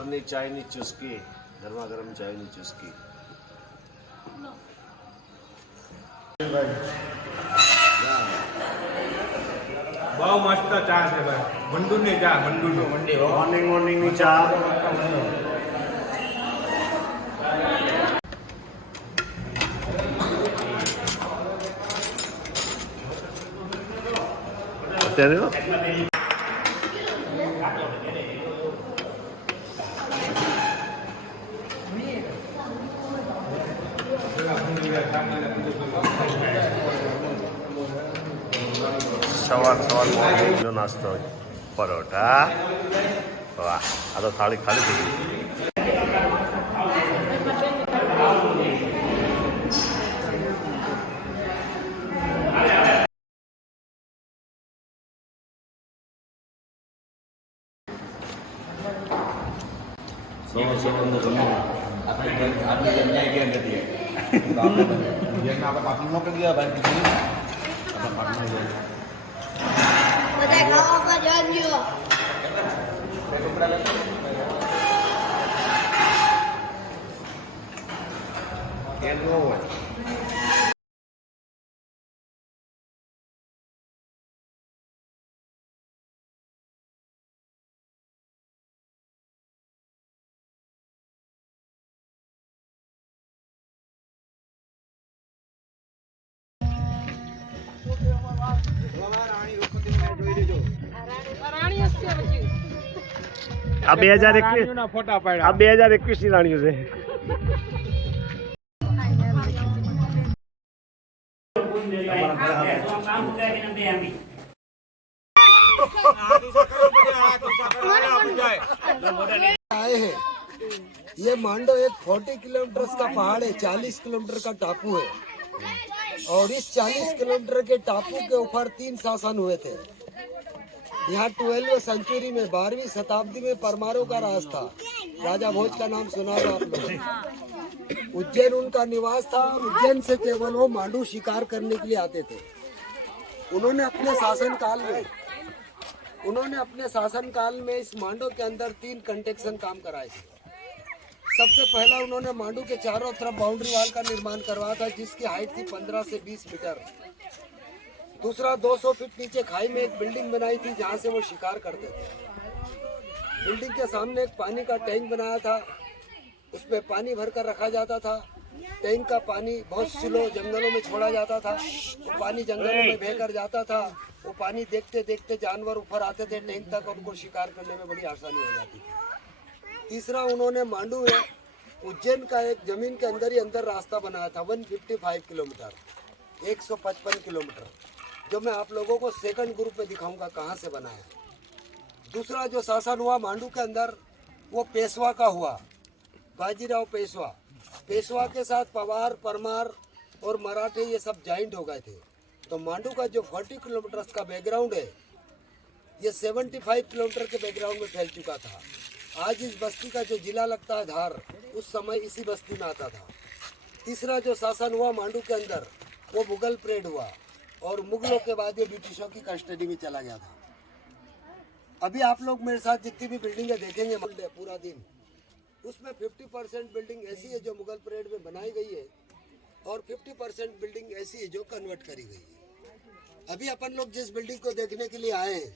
સવારની ચાયની ચુસ્કી, ગરમા ગરમ ચાયની ચુસ્કી. બહુ મસ્ત ચા છે ભાઈ, મંડુની ચા, મંડુની મોર્નિંગની ચા. અત્યારે સવારનો નાસ્તો, પરોઠા. વાહ, આ તો થાળી ખાલી થઈ ગઈ. આ 2021 ફોટા પાડ્યા, આ 2021 ની રાણીઓ છે. आए हैं। ये मांडो एक 40 किलोमीटर का पहाड़ है, 40 किलोमीटर का टापू है और इस 40 किलोमीटर के टापू के ऊपर 3 शासन हुए थे। यहाँ 12वीं सेंचुरी में 12वीं शताब्दी में परमारों का राज था। राजा भोज का नाम सुना होगा आप लोग। उज्जैन उनका निवास था। उज्जैन से केवल वो मांडू शिकार करने के लिए आते थे। उन्होंने अपने शासन काल में इस मांडो के अंदर 3 कंस्ट्रक्शन काम कराए थे। सबसे पहला उन्होंने मांडू के चारों तरफ बाउंड्री वाल का निर्माण करवाया था, जिसकी हाइट थी 15 से 20 मीटर। दूसरा 200 फीट नीचे खाई में एक बिल्डिंग बनाई थी, जहां से वो शिकार करते थे। बिल्डिंग के सामने एक पानी का टैंक बनाया था, उसमें पानी भरकर रखा जाता था। टैंक का पानी बहुत स्लो जंगलों में छोड़ा जाता था। वो पानी जंगलों में बहकर जाता था। वो पानी देखते देखते जानवर ऊपर आते थे टैंक तक, और उनको शिकार करने में बड़ी आसानी हो जाती थी। तीसरा उन्होंने मांडू में उज्जैन का एक जमीन के अंदर ही अंदर रास्ता बनाया था, 155 किलोमीटर, 155 किलोमीटर, जो मैं आप लोगों को सेकंड ग्रुप में दिखाऊंगा कहाँ से बना है। दूसरा जो शासन हुआ मांडू के अंदर, वो पेशवा का हुआ, बाजीराव पेशवा। पेशवा के साथ पवार, परमार और मराठे ये सब जॉइंट हो गए थे। तो मांडू का जो 40 किलोमीटर का बैकग्राउंड है, ये 75 किलोमीटर के बैकग्राउंड में फैल चुका था। आज इस बस्ती का जो जिला लगता है धार, उस समय इसी बस्ती में आता था। तीसरा जो शासन हुआ मांडू के अंदर, वो मुगल परेड हुआ, और मुगलों के बाद ये ब्रिटिशों की कस्टडी में चला गया था। अभी आप लोग मेरे साथ जितनी भी बिल्डिंगें देखेंगे पूरा दिन, उसमें 50% बिल्डिंग ऐसी है जो मुगल परेड में बनाई गई है, और 50% बिल्डिंग ऐसी है जो कन्वर्ट करी गई है। अभी अपन लोग जिस बिल्डिंग को देखने के लिए आए हैं,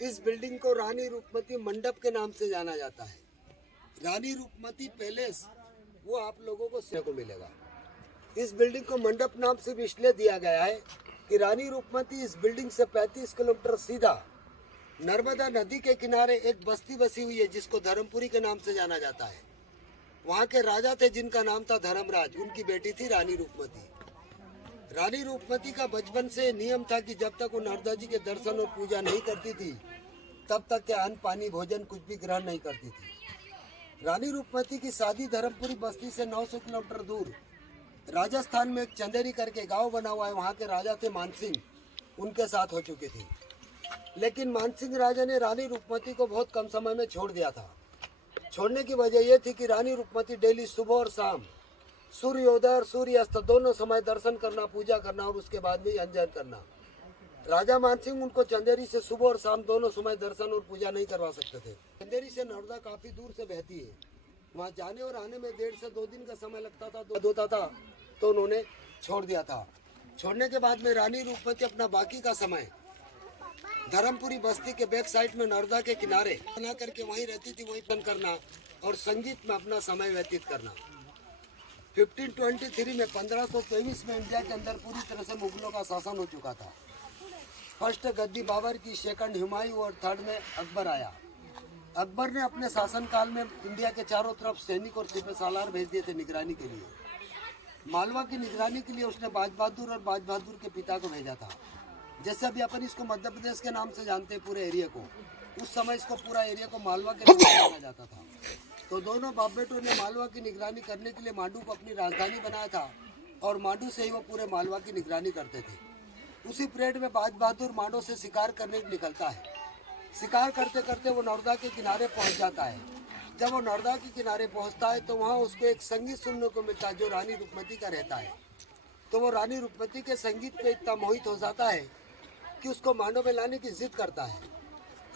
इस बिल्डिंग को रानी रूपमती मंडप के नाम से जाना जाता है। रानी रूपमती पैलेस, वो आप लोगों को देखने को मिलेगा। इस बिल्डिंग को मंडप नाम से भी इसलिए दिया गया है कि रानी रूपमती इस बिल्डिंग से 35 किलोमीटर सीधा नर्मदा नदी के किनारे एक बस्ती बसी हुई है, जिसको धर्मपुरी के नाम से जाना जाता है। वहाँ के राजा थे जिनका नाम था धर्मराज, उनकी बेटी थी रानी रूपमती। रानी रूपमती का बचपन से नियम था कि जब तक वो नारदा जी के दर्शन और पूजा नहीं करती थी, तब तक के अन्न पानी भोजन कुछ भी ग्रहण नहीं करती थी। रानी रूपमती की शादी धर्मपुरी बस्ती से 900 किलोमीटर दूर राजस्थान में एक चंदेरी करके गांव बना हुआ है, वहाँ के राजा थे मानसिंह, उनके साथ हो चुकी थी। लेकिन मानसिंह राजा ने रानी रूपमती को बहुत कम समय में छोड़ दिया था। छोड़ने की वजह यह थी कि रानी रूपमती डेली सुबह और शाम सूर्योदय और सूर्यास्त दोनों समय दर्शन करना, पूजा करना और उसके बाद में अंजन करना। राजा मानसिंह उनको चंदेरी से सुबह और शाम दोनों समय दर्शन और पूजा नहीं करवा सकते थे। चंदेरी से नर्मदा काफी दूर से बहती है, वहाँ जाने और आने में 1.5 से 2 दिन का समय लगता था, होता था तो उन्होंने छोड़ दिया था। छोड़ने के बाद में रानी रूपमती अपना बाकी का समय धर्मपुरी बस्ती के बैक साइड में नर्मदा के किनारे बना करके वहीं रहती थी, वहीं बंद करना और संगीत में अपना समय व्यतीत करना। 1523 में 1523 में इंडिया के अंदर पूरी तरह से मुगलों का शासन हो चुका था। फर्स्ट गद्दी बाबर की, सेकंड हुमायूं और थर्ड में अकबर आया। अकबर ने अपने शासनकाल में इंडिया के चारों तरफ सैनिक और सिपह सालार भेज दिए थे निगरानी के लिए। मालवा की निगरानी के लिए उसने बाज बहादुर और बाज बहादुर के पिता को भेजा था। जैसे अभी अपन इसको मध्य प्रदेश के नाम से जानते हैं पूरे एरिया को, उस समय इसको पूरा एरिया को मालवा के नाम से जाना जाता था। तो दोनों बाप बेटों ने मालवा की निगरानी करने के लिए मांडू को अपनी राजधानी बनाया था और मांडू से ही वो पूरे मालवा की निगरानी करते थे। उसी परेड में बाज बहादुर मांडू से शिकार करने निकलता है। शिकार करते करते वो नर्मदा के किनारे पहुंच जाता है। जब वो नर्मदा के किनारे पहुंचता है तो वहाँ उसको एक संगीत सुनने को मिलता है जो रानी रूपमती का रहता है। तो वो रानी रूपमती के संगीत पे इतना मोहित हो जाता है कि उसको मांडू में लाने की जिद करता है।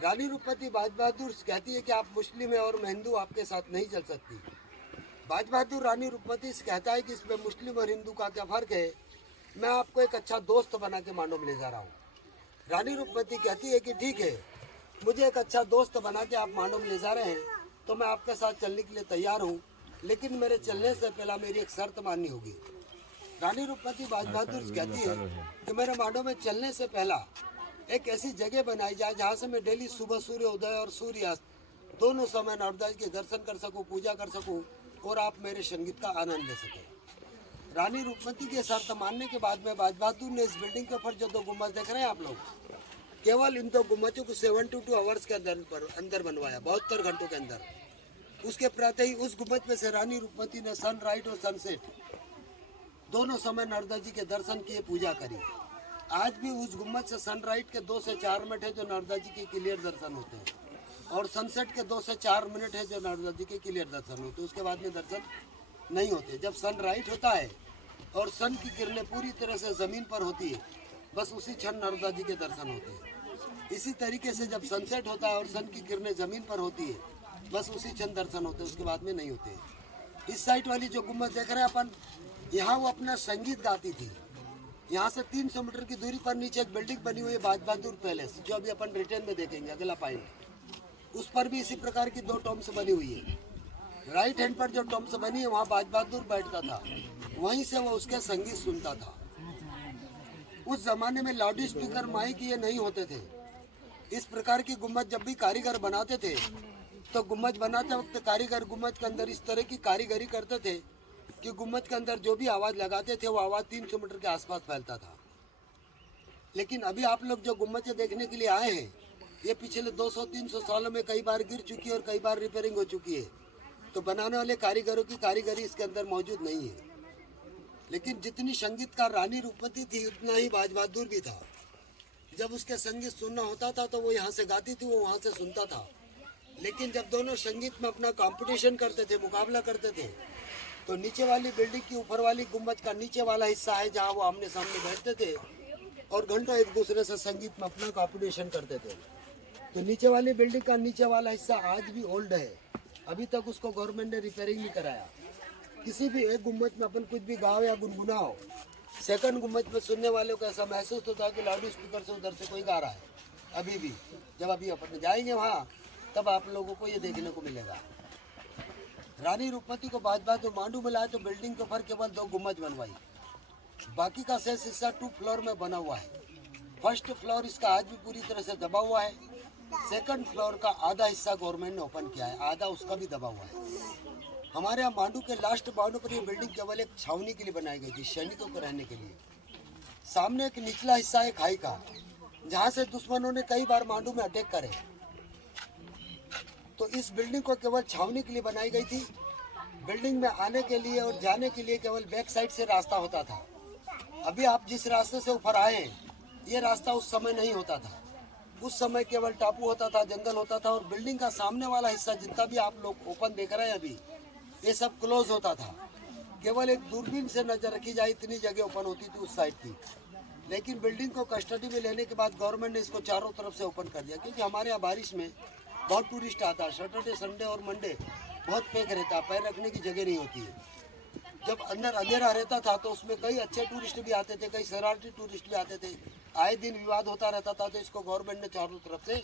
रानी रूपमती बाज बहादुर कहती है कि आप मुस्लिम हैं और मैं हिंदू, आपके साथ नहीं चल सकती। बाज बहादुर रानी रूपमती से कहता है कि इसमें मुस्लिम और हिंदू का क्या फ़र्क है, मैं आपको एक अच्छा दोस्त बना के मांडू में ले जा रहा हूँ। रानी रूपमती कहती है कि ठीक है, मुझे एक अच्छा दोस्त बना के आप मांडू में ले जा रहे हैं तो मैं आपके साथ चलने के लिए तैयार हूँ, लेकिन मेरे चलने से पहला मेरी एक शर्त माननी होगी। रानी रूपमती बाज बहादुर से कहती है कि मेरे मांडू में चलने से पहला एक ऐसी जगह बनाई जाए जहाँ से मैं डेली सुबह सूर्योदय और सूर्यास्त दोनों समय नर्मदा जी के दर्शन कर सकूँ, पूजा कर सकूँ और आप मेरे संगीत का आनंद ले सकें। रानी रूपमती की शर्त मानने के बाद में बाज बहादुर ने इस बिल्डिंग के ऊपर जो 2 गुम्बद देख रहे हैं आप लोग, केवल इन 2 गुम्बदों को 72 आवर्स के अंदर बनवाया, 72 घंटों के अंदर। उसके प्रातः ही उस गुम्बद में से रानी रूपमती ने सनराइज और सनसेट दोनों समय नर्मदा जी के दर्शन किए, पूजा करी। आज भी उस गुम्बद से सनराइज के 2 से 4 मिनट है जो नर्मदा जी के क्लियर दर्शन होते हैं और सनसेट के 2 से 4 मिनट है जो नर्मदा जी के क्लियर दर्शन होते हैं। उसके बाद में दर्शन नहीं होते। जब सनराइज होता है और सन की किरणें पूरी तरह से ज़मीन पर होती है, बस उसी क्षण नर्मदा जी के दर्शन होते हैं। इसी तरीके से जब सनसेट होता है और सन की किरणें ज़मीन पर होती है, बस उसी क्षण दर्शन होते हैं, उसके बाद में नहीं होते। इस साइड वाली जो गुम्बद देख रहे हैं अपन, यहाँ वो अपना संगीत गाती थी। यहाँ से 300 मीटर की दूरी पर नीचे एक बिल्डिंग बनी हुई है बाज बहादुर पैलेस, जो अभी अपन रिटर्न में देखेंगे अगला पॉइंट। उस पर भी इसी प्रकार की 2 टॉम्स बनी हुई है। राइट हैंड पर जो टॉम्स बनी है वहाँ बाज बहादुर बैठता था, वहीं से वो उसके संगीत सुनता था। उस जमाने में लाउड स्पीकर माइक ये नहीं होते थे। इस प्रकार की गुम्बद जब भी कारीगर बनाते थे तो गुम्बद बनाते वक्त कारीगर गुम्बद के अंदर इस तरह की कारीगरी करते थे कि गुम्बद के अंदर जो भी आवाज़ लगाते थे वो आवाज़ 300 मीटर के आसपास फैलता था। लेकिन अभी आप लोग जो गुम्बदें देखने के लिए आए हैं, ये पिछले 200-300 सालों में कई बार गिर चुकी है और कई बार रिपेयरिंग हो चुकी है। तो बनाने वाले कारीगरों की कारीगरी इसके अंदर मौजूद नहीं है। लेकिन जितनी संगीतकार रानी रूपमती थी उतना ही बाज बहादुर भी था। जब उसके संगीत सुनना होता था तो वो यहाँ से गाती थी, वो वहाँ से सुनता था। लेकिन जब दोनों संगीत में अपना कंपटीशन करते थे, मुकाबला करते थे, तो नीचे वाली बिल्डिंग की ऊपर वाली गुम्बद का नीचे वाला हिस्सा है जहाँ वो आमने सामने बैठते थे और घंटों एक दूसरे से संगीत में अपना कंपटीशन करते थे। तो नीचे वाली बिल्डिंग का नीचे वाला हिस्सा आज भी ओल्ड है, अभी तक उसको गवर्नमेंट ने रिपेयरिंग नहीं कराया। किसी भी एक गुम्बद में अपन कुछ भी गाओ या गुनगुनाओ, सेकंड गुम्बद में सुनने वालों को ऐसा महसूस होता है कि लाउड स्पीकर से उधर से कोई गा रहा है। अभी भी जब अभी अपन जाएंगे वहाँ तब आप लोगों को ये देखने को मिलेगा। रानी रूपमती को बाज बहादुर मांडू में लाए तो बिल्डिंग के ऊपर केवल 2 गुम्बद बनवाई, बाकी का शेष हिस्सा 2 फ्लोर में बना हुआ है। फर्स्ट फ्लोर इसका आज भी पूरी तरह से दबा हुआ है। सेकंड फ्लोर का आधा हिस्सा गवर्नमेंट ने ओपन किया है, आधा उसका भी दबा हुआ है। हमारे यहाँ मांडू के लास्ट मांडू पर ये बिल्डिंग केवल एक छावनी के लिए बनाई गई थी, सैनिकों को रहने के लिए। सामने एक निचला हिस्सा है खाई का, जहाँ से दुश्मनों ने कई बार मांडू में अटैक करे। तो इस बिल्डिंग को केवल छावनी के लिए बनाई गई थी। बिल्डिंग में आने के लिए और जाने के लिए केवल बैक साइड से रास्ता होता था। अभी आप जिस रास्ते से ऊपर आए, ये रास्ता उस समय नहीं होता था। उस समय केवल टापू होता था, जंगल होता था और बिल्डिंग का सामने वाला हिस्सा जितना भी आप लोग ओपन देख रहे हैं अभी, ये सब क्लोज होता था। केवल एक दूरबीन से नजर रखी जाए इतनी जगह ओपन होती थी उस साइड की। लेकिन बिल्डिंग को कस्टडी में लेने के बाद गवर्नमेंट ने इसको चारों तरफ से ओपन कर दिया, क्योंकि हमारे यहाँ बारिश में बहुत टूरिस्ट आता है। सैटरडे, संडे और मंडे बहुत पैक रहता है, पैर रखने की जगह नहीं होती है। जब अंदर अंधेरा रहता था तो उसमें कई अच्छे टूरिस्ट भी आते थे, कई शरारती टूरिस्ट भी आते थे, आए दिन विवाद होता रहता था। तो इसको गवर्नमेंट ने चारों तरफ से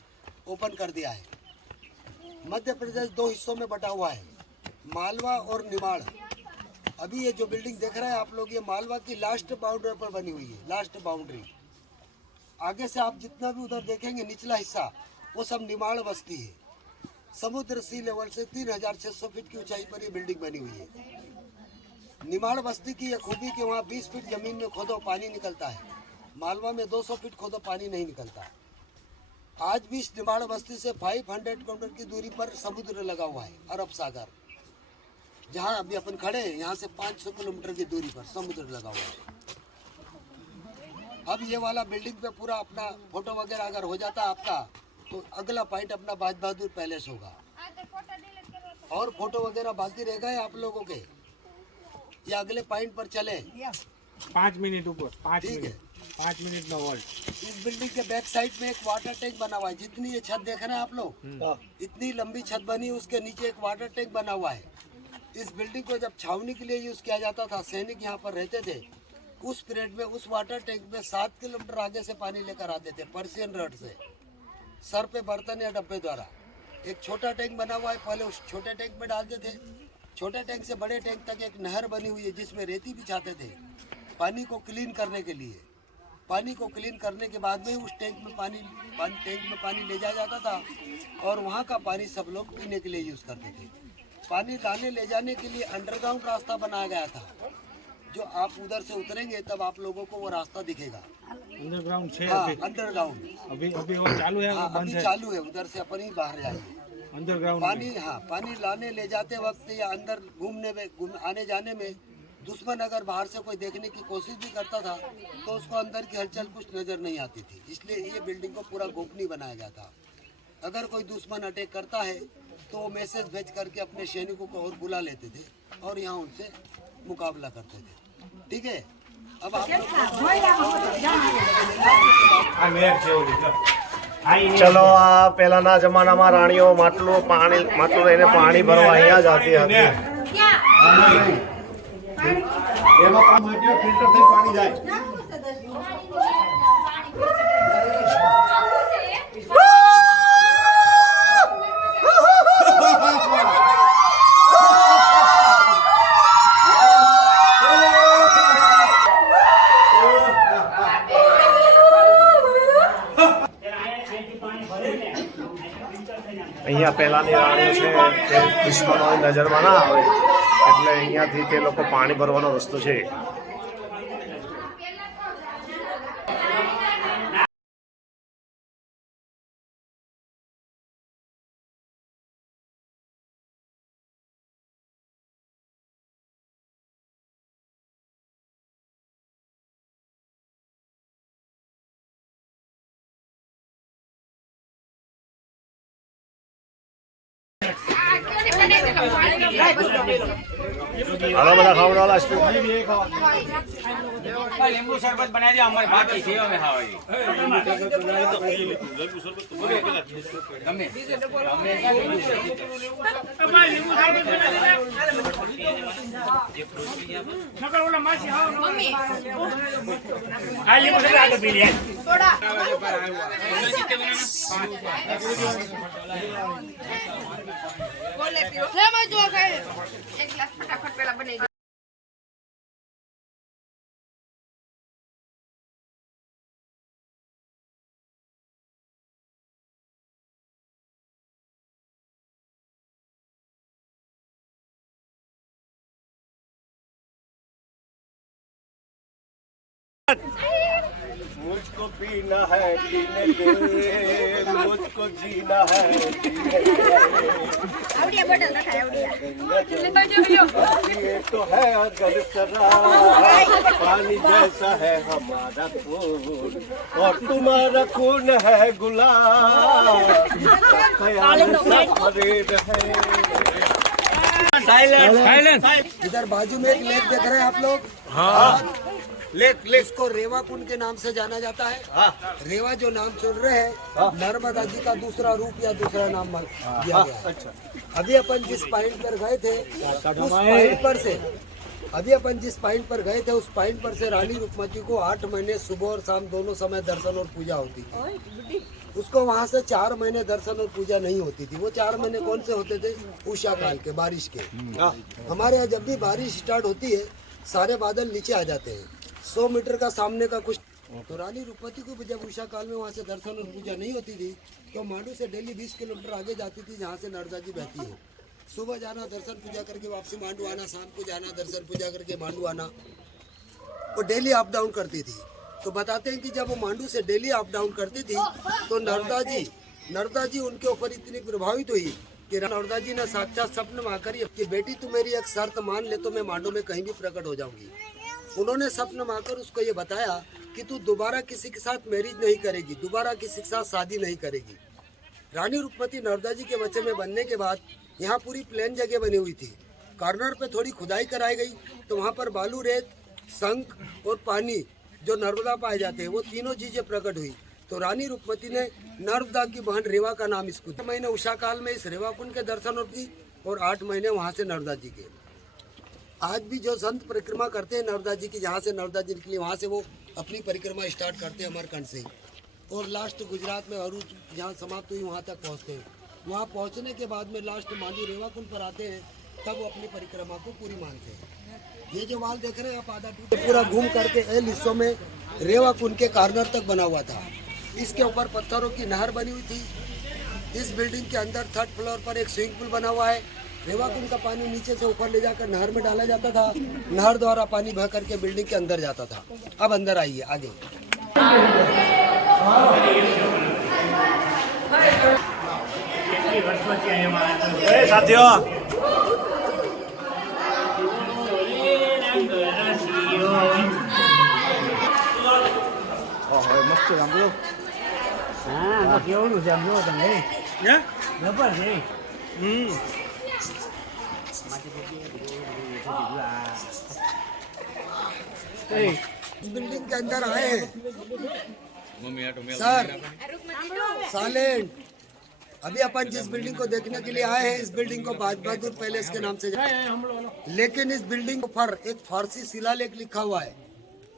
ओपन कर दिया है। मध्य प्रदेश 2 हिस्सों में बटा हुआ है, मालवा और निमाड़। अभी ये जो बिल्डिंग देख रहे हैं आप लोग, ये मालवा की लास्ट बाउंड्री पर बनी हुई है, लास्ट बाउंड्री। आगे से आप जितना भी उधर देखेंगे निचला हिस्सा, वो सब निमाड़ बस्ती है। समुद्र सी लेवल से 3600 फीट की ऊंचाई पर ये बिल्डिंग बनी हुई है। निमाड़ बस्ती की ये खूबी कि वहाँ 20 फीट जमीन में खोदो पानी निकलता है, मालवा में 200 फीट खोदो पानी नहीं निकलता। आज भी इस निमाड़ बस्ती से 500 किलोमीटर की दूरी पर समुद्र लगा हुआ है, अरब सागर। जहाँ अभी अपन खड़े हैं यहाँ से 500 किलोमीटर की दूरी पर समुद्र लगा हुआ है। अब ये वाला बिल्डिंग पे पूरा अपना फोटो वगैरह अगर हो जाता आपका, तो अगला पॉइंट अपना बाज बहादुर पैलेस होगा। और फोटो वगैरह बाकी रह गए आप लोगों के, या अगले पॉइंट पर चले? 5 मिनट ऊपर, 5 ठीक है। मिनट, 5 मिनट में वर्ल्ड। इस बिल्डिंग के बैक साइड में एक वाटर टैंक बना हुआ है। जितनी ये छत देख रहे हैं आप लोग, इतनी लंबी छत बनी, उसके नीचे एक वाटर टैंक बना हुआ है। इस बिल्डिंग को जब छावनी के लिए यूज किया जाता था, सैनिक यहाँ पर रहते थे, उस पीरियड में उस वाटर टैंक में 7 किलोमीटर आगे से पानी लेकर आते थे, पर्सियन रोड से, सर पे बर्तन या डब्बे द्वारा। एक छोटा टैंक बना हुआ है, पहले उस छोटे टैंक में डालते थे। छोटे टैंक से बड़े टैंक तक एक नहर बनी हुई है, जिसमें रेती बिछाते थे पानी को क्लीन करने के लिए। पानी को क्लीन करने के बाद में उस टैंक में पानी ले जाया जाता था, और वहाँ का पानी सब लोग पीने के लिए यूज़ करते थे। पानी लाने ले जाने के लिए अंडरग्राउंड रास्ता बनाया गया था। जो आप उधर से उतरेंगे तब आप लोगों को वो रास्ता दिखेगा। अंडरग्राउंड है हाँ, अभी? अंडरग्राउंड अभी वो चालू है? हाँ, बंद अभी है? चालू है। उधर से अपन ही बाहर जाएंगे। अंडरग्राउंड पानी, हाँ, पानी लाने ले जाते वक्त या अंदर आने जाने में दुश्मन अगर बाहर से कोई देखने की कोशिश भी करता था तो उसको अंदर की हलचल कुछ नजर नहीं आती थी। इसलिए ये बिल्डिंग को पूरा गोपनीय बनाया गया था। अगर कोई दुश्मन अटैक करता है तो वो मैसेज भेज करके अपने सैनिकों को और बुला लेते थे और यहाँ उनसे मुकाबला करते थे। ठीक है, अब आप ચલો આ પહેલાના જમાનામાં રાણીઓ માટલું લઈને પાણી ભરવા અહીંયા જતી હતી. એમાં ફિલ્ટર થઈ પાણી જાય. અહીંયા પહેલાની રાણી છે તે દુશ્મનોની નજરમાં ના આવે એટલે અહીંયાથી તે લોકો પાણી ભરવાનો રસ્તો છે. હાલો બધા ખાવડાવો લાસ્ટ. લીંબુ શરબત બનાવી દે, અમારે બાકી છે હવે ખાવાની. ગમે એક ગ્લાસ ફટાફટ પેલા બનાવી દો. मुझको पीना है पीने दे, मुझको जीना है जीने दे. આવડિયા બોટલ રખાય આવડિયા. ये तो है अगर शराब, पानी जैसा है हमारा खून और तुम्हारा खून है गुलाब. ख्याल सब फरेब है. साइलेंस. इधर बाजू में एक लेक देख रहे हैं आप लोग? हाँ। इसको रेवा कुंड के नाम से जाना जाता है। रेवा जो नाम सुन रहे हैं नर्मदा जी का दूसरा रूप या दूसरा नाम दिया गया है। अभी अपन जिस पॉइंट पर गए थे उस पॉइंट पर से उस पॉइंट पर से रानी रुक्मती को 8 महीने सुबह और शाम दोनों समय दर्शन और पूजा होती थी। उसको वहाँ से 4 महीने दर्शन और पूजा नहीं होती थी। वो 4 महीने कौन से होते थे? उषा काल के, बारिश के। हमारे यहाँ जब भी बारिश स्टार्ट होती है सारे बादल नीचे आ जाते हैं। 100 मीटर का सामने का कुछ तो रानी रुक्मती को जब उषा काल में वहाँ से दर्शन और पूजा नहीं होती थी तो मांडू से डेली 20 किलोमीटर आगे जाती थी जहाँ से नर्मदा जी बहती है। सुबह जाना, दर्शन पूजा करके वापसी मांडू आना, शाम को जाना, दर्शन पूजा करके मांडू आना। वो डेली अप डाउन करती थी। तो बताते हैं कि जब वो मांडू से डेली अप डाउन करती थी तो नर्मदा जी उनके ऊपर इतनी प्रभावित हुई कि नर्मदा जी ने साक्षात स्वप्न में आकर कि बेटी तू मेरी एक शर्त मान ले तो मैं मांडू में कहीं भी प्रकट हो जाऊंगी। उन्होंने स्वप्न में आकर उसको ये बताया कि तू दोबारा किसी के साथ मैरिज नहीं करेगी, दोबारा किसी के साथ शादी नहीं करेगी। रानी रुक्मती नर्मदा जी के बच्चे में बनने के बाद यहाँ पूरी प्लेन जगह बनी हुई थी। कॉर्नर पे थोड़ी खुदाई कराई गई तो वहाँ पर बालू, रेत, शंख और पानी जो नर्मदा पाए जाते हैं वो तीनों चीजें प्रकट हुई। तो रानी रुक्मती ने नर्मदा की बहन रेवा का नाम इसको 8 महीने उषा काल में इस रेवा कुंड के दर्शन और की और 8 महीने वहाँ से नर्मदा जी के। आज भी जो संत परिक्रमा करते हैं नर्मदा जी की, जहाँ से नर्मदा जी निकली वहाँ से वो अपनी परिक्रमा स्टार्ट करते हैं अमरकंड से और लास्ट गुजरात में और जहाँ समाप्त हुई वहाँ तक पहुँचते हैं। वहाँ पहुँचने के बाद में लास्ट मांडू रेवा कुंड पर आते हैं, तब वो अपनी परिक्रमा को पूरी मानते हैं। ये जो वाल देख रहे हैं आप आधा टूटे पूरा घूम करके एल हिस्सों में रेवा कुंड के कॉर्नर तक बना हुआ था। इसके ऊपर पत्थरों की नहर बनी हुई थी। इस बिल्डिंग के अंदर 3rd फ्लोर पर एक स्विमिंग पूल बना हुआ है। रेवा कुंड का पानी नीचे से ऊपर ले जाकर नहर में डाला जाता था। नहर द्वारा पानी बह करके बिल्डिंग के अंदर जाता था। अब अंदर आइए आगे। साथियों बिल्डिंग के अंदर आए हैं सर साइलेंट। अभी अपन जिस बिल्डिंग को देखने के लिए आए हैं इस बिल्डिंग को बाज बहादुर पैलेस के नाम से लेकिन इस बिल्डिंग पर एक फारसी शिलालेख लिखा हुआ है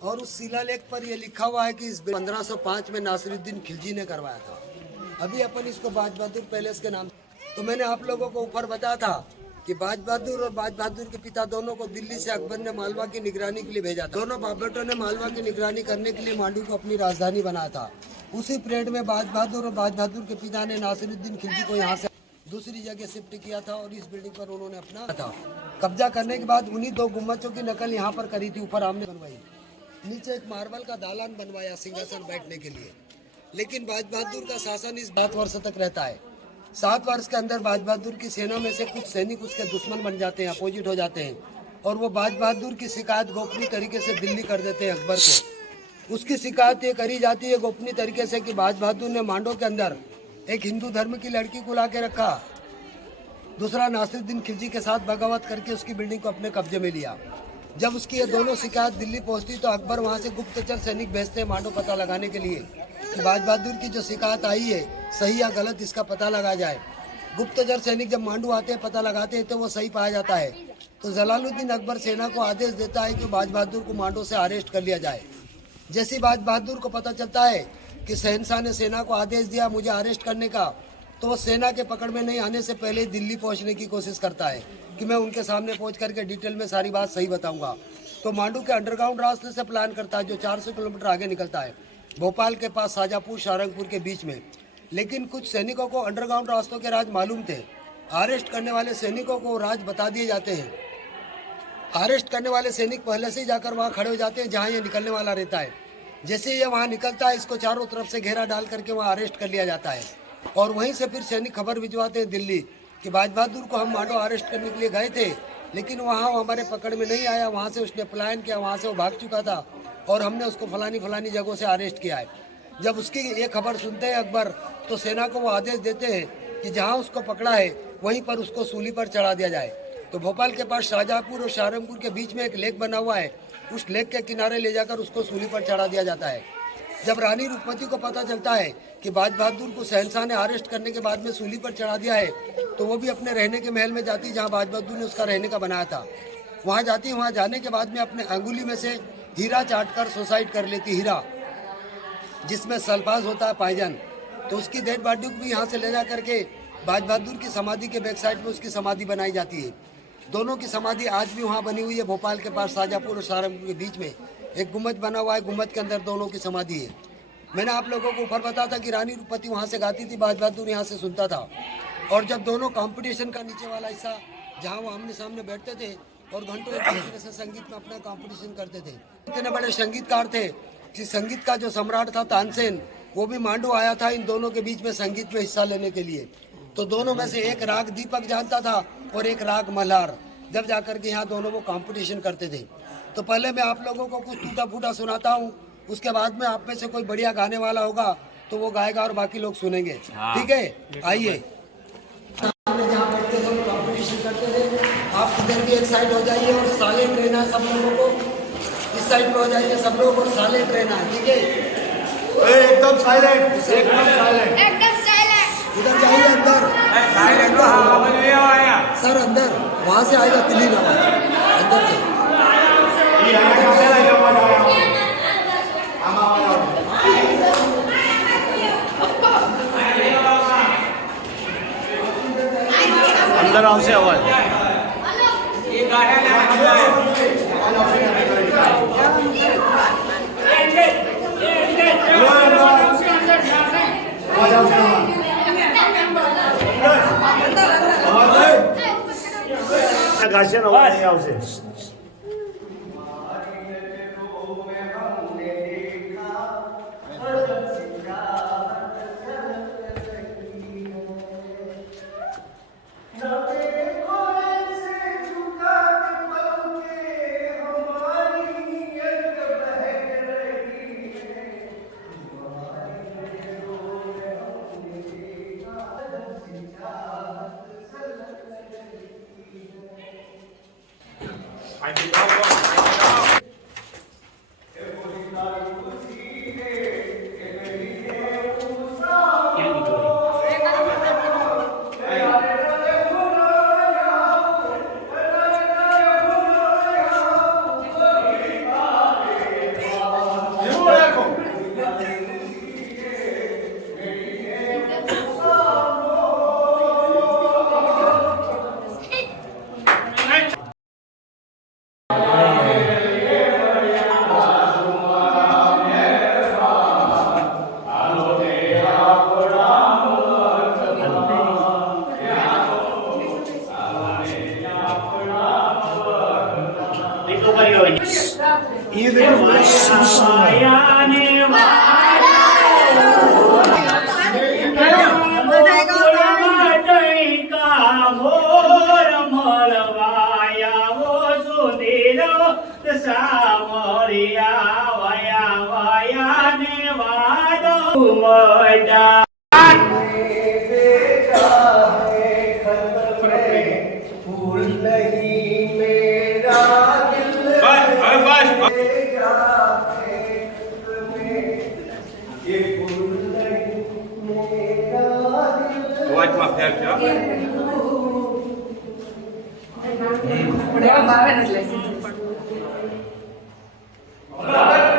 और उस शिलालेख पर यह लिखा हुआ है कि इस 1505 में नासिरुद्दीन खिलजी ने करवाया था। अभी अपन इसको बाज बहादुर पैलेस के नाम तो मैंने आप लोगों को ऊपर बताया था कि बाज बहादुर और बाज बहादुर के पिता दोनों को दिल्ली से अकबर ने मालवा की निगरानी के लिए भेजा था। दोनों बाप बेटों ने मालवा की निगरानी करने के लिए मांडू को अपनी राजधानी बनाया था। उसी पीरियड में बाज बहादुर और बाज बहादुर के पिता ने नासिरुद्दीन खिलजी को यहाँ से दूसरी जगह शिफ्ट किया था और इस बिल्डिंग पर उन्होंने अपना था कब्जा करने के बाद उन्हीं 2 गुम्बदों की नकल यहाँ पर करी थी। ऊपर हमने बनवाई, नीचे एक मार्बल का दालान बनवाया सिंहासन बैठने के लिए। लेकिन बाज बहादुर का शासन इस 7 वर्ष तक रहता है। 7 वर्ष के अंदर बाज बहादुर की सेना में से कुछ सैनिक उसके दुश्मन बन जाते हैं, अपोजिट हो जाते हैं और वो बाज बहादुर की शिकायत गोपनीय तरीके से दिल्ली कर देते हैं अकबर को। उसकी शिकायत ये करी जाती है गोपनीय तरीके से कि बाज बहादुर ने मांडो के अंदर एक हिंदू धर्म की लड़की को ला के रखा, दूसरा नासिरुद्दीन खिलजी के साथ बगावत करके उसकी बिल्डिंग को अपने कब्जे में लिया। जब उसकी ये दोनों शिकायत दिल्ली पहुंचती तो अकबर वहां से गुप्तचर सैनिक भेजते हैं मांडो पता लगाने के लिए कि बाज बहादुर की जो शिकायत आई है सही या गलत इसका पता लगा जाए। गुप्तचर सैनिक जब मांडू आते हैं पता लगाते हैं तो वो सही पाया जाता है। तो जलालुद्दीन अकबर सेना को आदेश देता है कि बाज बहादुर को मांडो से अरेस्ट कर लिया जाए। जैसे बाज बहादुर को पता चलता है कि शहनशाह ने सेना को आदेश दिया मुझे अरेस्ट करने का, तो वो सेना के पकड़ में नहीं आने से पहले दिल्ली पहुंचने की कोशिश करता है कि मैं उनके सामने पहुंच करके डिटेल में सारी बात सही बताऊंगा। तो मांडू के अंडरग्राउंड रास्ते से प्लान करता है जो 400 किलोमीटर आगे निकलता है, भोपाल के पास शाजापुर सारंगपुर के बीच में। लेकिन कुछ सैनिकों को अंडरग्राउंड रास्तों के राज मालूम थे। अरेस्ट करने वाले सैनिकों को राज बता दिए जाते हैं। अरेस्ट करने वाले सैनिक पहले से ही जाकर वहाँ खड़े हो जाते हैं जहाँ ये निकलने वाला रहता है। जैसे ये वहाँ निकलता है इसको चारों तरफ से घेरा डाल करके वहाँ अरेस्ट कर लिया जाता है और वहीं से फिर सैनिक खबर भिजवाते हैं दिल्ली कि बाज बहादुर को हम मांडो अरेस्ट करने के लिए गए थे लेकिन वहाँ हमारे पकड़ में नहीं आया, वहाँ से उसने पलायन किया, वहाँ से वो भाग चुका था और हमने उसको फलानी जगहों से अरेस्ट किया है। जब उसकी ये खबर सुनते हैं अकबर तो सेना को वो आदेश देते हैं कि जहाँ उसको पकड़ा है वहीं पर उसको सूली पर चढ़ा दिया जाए। तो भोपाल के पास शाहजहाँपुर और सारंगपुर के बीच में एक लेक बना हुआ है उस लेक के किनारे ले जाकर उसको सूली पर चढ़ा दिया जाता है। जब रानी रूपमती को पता चलता है कि बाज बहादुर को शहंशाह ने अरेस्ट करने के बाद में सूली पर चढ़ा दिया है, तो वो भी अपने रहने के महल में जाती जहाँ बाज बहादुर ने उसका रहने का बनाया था। वहाँ जाती, वहाँ जाने के बाद में अपने अंगुली में से हीरा चाटकर सुसाइड कर लेती, हीरा जिसमें सल्फाज होता है पाइजन। तो उसकी डेड बॉडी को भी यहाँ से ले जा करके बाज बहादुर की समाधि के बैक साइड में उसकी समाधि बनाई जाती है। दोनों की समाधि आज भी वहाँ बनी हुई है, भोपाल के पास शाहजहाँपुर और सहारनपुर के बीच में एक गुम्बद बना हुआ है। गुम्बद के अंदर दोनों की समाधि है। मैंने आप लोगों को ऊपर बताया था कि रानी रूपमती वहाँ से गाती थी, बाज बहादुर यहाँ से सुनता था। और जब दोनों कंपटीशन का नीचे वाला हिस्सा जहाँ वो आमने सामने बैठते थे और घंटों एक दूसरे से संगीत में अपना कंपटीशन करते थे। इतने बड़े संगीतकार थे कि संगीत का जो सम्राट था तानसेन, वो भी मांडू आया था इन दोनों के बीच में संगीत में हिस्सा लेने के लिए। तो दोनों में से एक राग दीपक जानता था और एक राग मल्हार। जब जाकर के यहाँ दोनों वो कंपटीशन करते थे। तो पहले मैं आप लोगों को कुछ टूटा फूटा सुनाता हूँ, उसके बाद में आप में से कोई बढ़िया गाने वाला होगा तो वो गाएगा और बाकी लोग सुनेंगे। ठीक है, आइए। जहाँ बैठते थे कंपटीशन करते थे, आप इधर भी एक साइड हो जाइए और साइलेंट रहना है सब लोगों को। इस साइड में हो जाइए सब लोगों को, साइलेंट रहना है। ठीक है, एकदम साइलेंट, एकदम साइलेंट। एकदम साइलेंट। इधर जाइए अंदर, सर अंदर, वहाँ से आएगा क्लीन आवाज अंदर से। अंदर आओ से आवाज। घासियन आवाज नहीं आओ से।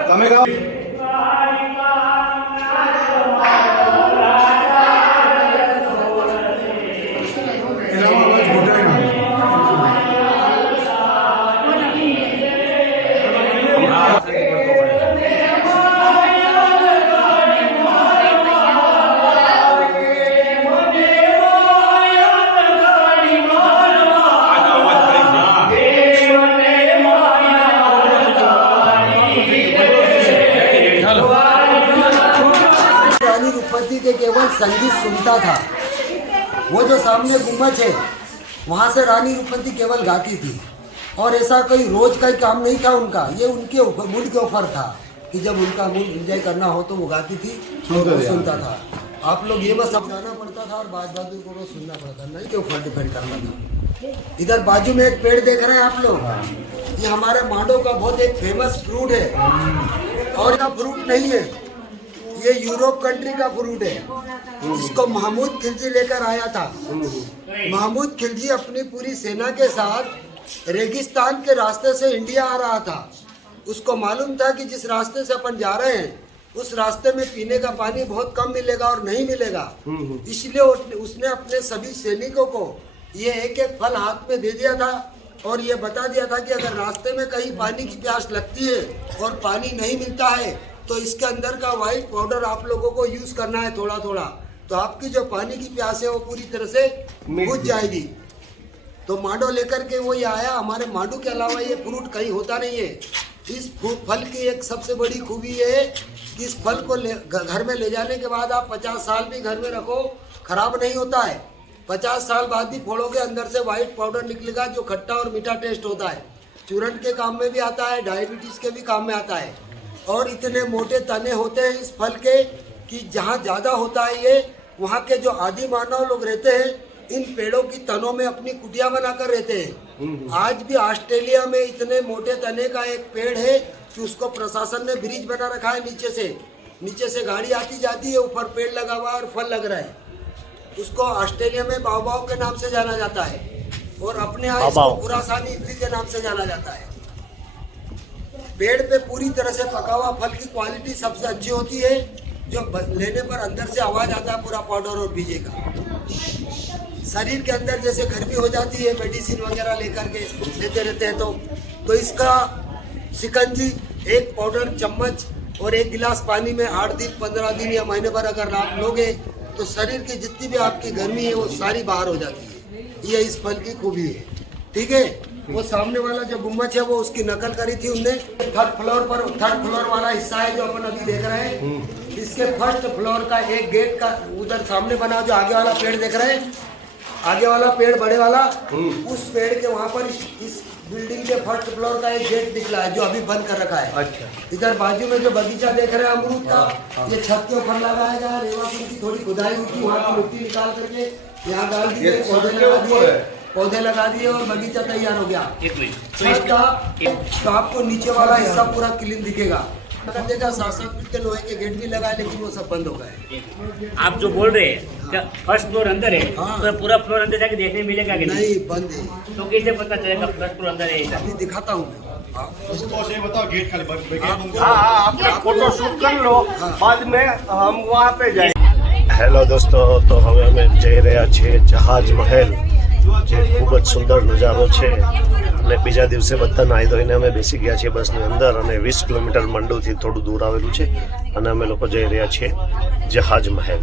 તમે ગાઓ। के केवल संगीत सुनता था। वो जो सामने गुम्बद है वहाँ से रानी रूपमती केवल गाती थी और ऐसा कोई रोज का ही काम नहीं था उनका। ये उनके मूड के ऊपर था कि जब उनका मूड एंजॉय करना हो तो वो गाती थी और वो सुनता था। आप लोग ये बस समझाना पड़ता था और बात बहादुर को सुनना पड़ता, नहीं कि ऊपर डिपेंड करना था। इधर बाजू में एक पेड़ देख रहे हैं आप लोग, ये हमारे मांडो का बहुत एक फेमस फ्रूट है, और इसका फ्रूट नहीं है, ये यूरोप कंट्री का फ्रूट है। इसको महमूद खिलजी लेकर आया था। महमूद खिलजी अपनी पूरी सेना के साथ रेगिस्तान के रास्ते से इंडिया आ रहा था। उसको मालूम था कि जिस रास्ते से अपन जा रहे हैं उस रास्ते में पीने का पानी बहुत कम मिलेगा और नहीं मिलेगा, इसलिए उसने अपने सभी सैनिकों को ये एक एक फल हाथ में दे दिया था और ये बता दिया था कि अगर रास्ते में कहीं पानी की प्यास लगती है और पानी नहीं मिलता है तो इसके अंदर का व्हाइट पाउडर आप लोगों को यूज करना है थोड़ा थोड़ा, तो आपकी जो पानी की प्यास है वो पूरी तरह से बुझ जाएगी। तो मांडो लेकर के वो ये आया। हमारे मांडो के अलावा ये फ्रूट कहीं होता नहीं है। इस फल की एक सबसे बड़ी खूबी ये है कि इस फल को घर में ले जाने के बाद आप 50 साल भी घर में रखो, खराब नहीं होता है। 50 साल बाद भी फोड़ोगे, अंदर से व्हाइट पाउडर निकलेगा जो खट्टा और मीठा टेस्ट होता है। चूरन के काम में भी आता है, डायबिटीज के भी काम में आता है। और इतने मोटे तने होते हैं इस फल के कि जहाँ ज़्यादा होता है ये, वहाँ के जो आदि मानव लोग रहते हैं इन पेड़ों की तनों में अपनी कुटिया बनाकर रहते हैं। आज भी ऑस्ट्रेलिया में इतने मोटे तने का एक पेड़ है कि उसको प्रशासन ने ब्रिज बना रखा है, नीचे से गाड़ी आती जाती है, ऊपर पेड़ लगा हुआ है और फल लग रहा है। उसको ऑस्ट्रेलिया में बाओबाओ के नाम से जाना जाता है और अपने यहाँ इसको पुरासानी इमली के नाम से जाना जाता है। पेड़ पे पूरी तरह से पका हुआ फल की क्वालिटी सबसे अच्छी होती है, जो लेने पर अंदर से आवाज आता है पूरा पाउडर और बीजे का। शरीर के अंदर जैसे गर्मी हो जाती है, मेडिसिन वगैरह लेकर के लेते रहते हैं तो इसका शिकंजी एक पाउडर चम्मच और एक गिलास पानी में 8 दिन 15 दिन या महीने भर अगर आप लोगे तो शरीर की जितनी भी आपकी गर्मी है वो सारी बाहर हो जाती है। ये इस फल की खूबी है, ठीक है। वो सामने वाला जो गुम्बज है वो उसकी नकल करी थी उनने। थर्ड फ्लोर वाला हिस्सा है जो अपन अभी देख रहे हैं, इसके फर्स्ट फ्लोर का एक गेट का उधर सामने बना, जो आगे वाला पेड़ देख रहे हैं, आगे वाला पेड़ बड़े वाला, उस पेड़ के वहाँ पर इस बिल्डिंग के फर्स्ट फ्लोर का एक गेट दिख रहा है जो अभी बंद कर रखा है। अच्छा। इधर बाजू में जो बगीचा देख रहे हैं अमरूद का, ये छत के ऊपर लगाया गया। रेवापुर की थोड़ी खुदाई हुई थी, वहाँ की मिट्टी निकाल करके यहाँ डाल दी, पौधे लगा दिए और बगीचा तैयार हो गया। छत का तो आपको नीचे वाला हिस्सा पूरा क्लीन दिखेगा। देखा 7-7 फीट के लोहे के गेट भी लगाए, लेकिन वो सब बंद हो गए। आप जो बोल रहे हैं फर्स्ट फ्लोर अंदर है, तो पूरा फ्लोर अंदर जाके देखने मिलेगा कि नहीं? बंद है। तो कैसे पता चलेगा फर्स्ट फ्लोर अंदर है? अभी दिखाता हूँ मैं। फोटो शूट कर लो, बाद में हम वहाँ पे जाएंगे। હેલો દોસ્તો, તો હવે અમે જઈ રહ્યા છીએ જહાજ મહેલ, જે ખૂબ જ સુંદર નજારો છે। અને બીજા દિવસે બધા નાહી ધોઈને અમે બેસી ગયા છીએ બસની અંદર, અને 20 કિલોમીટર મંડુથી થોડું દૂર આવેલું છે, અને અમે લોકો જઈ રહ્યા છીએ જહાજ મહેલ।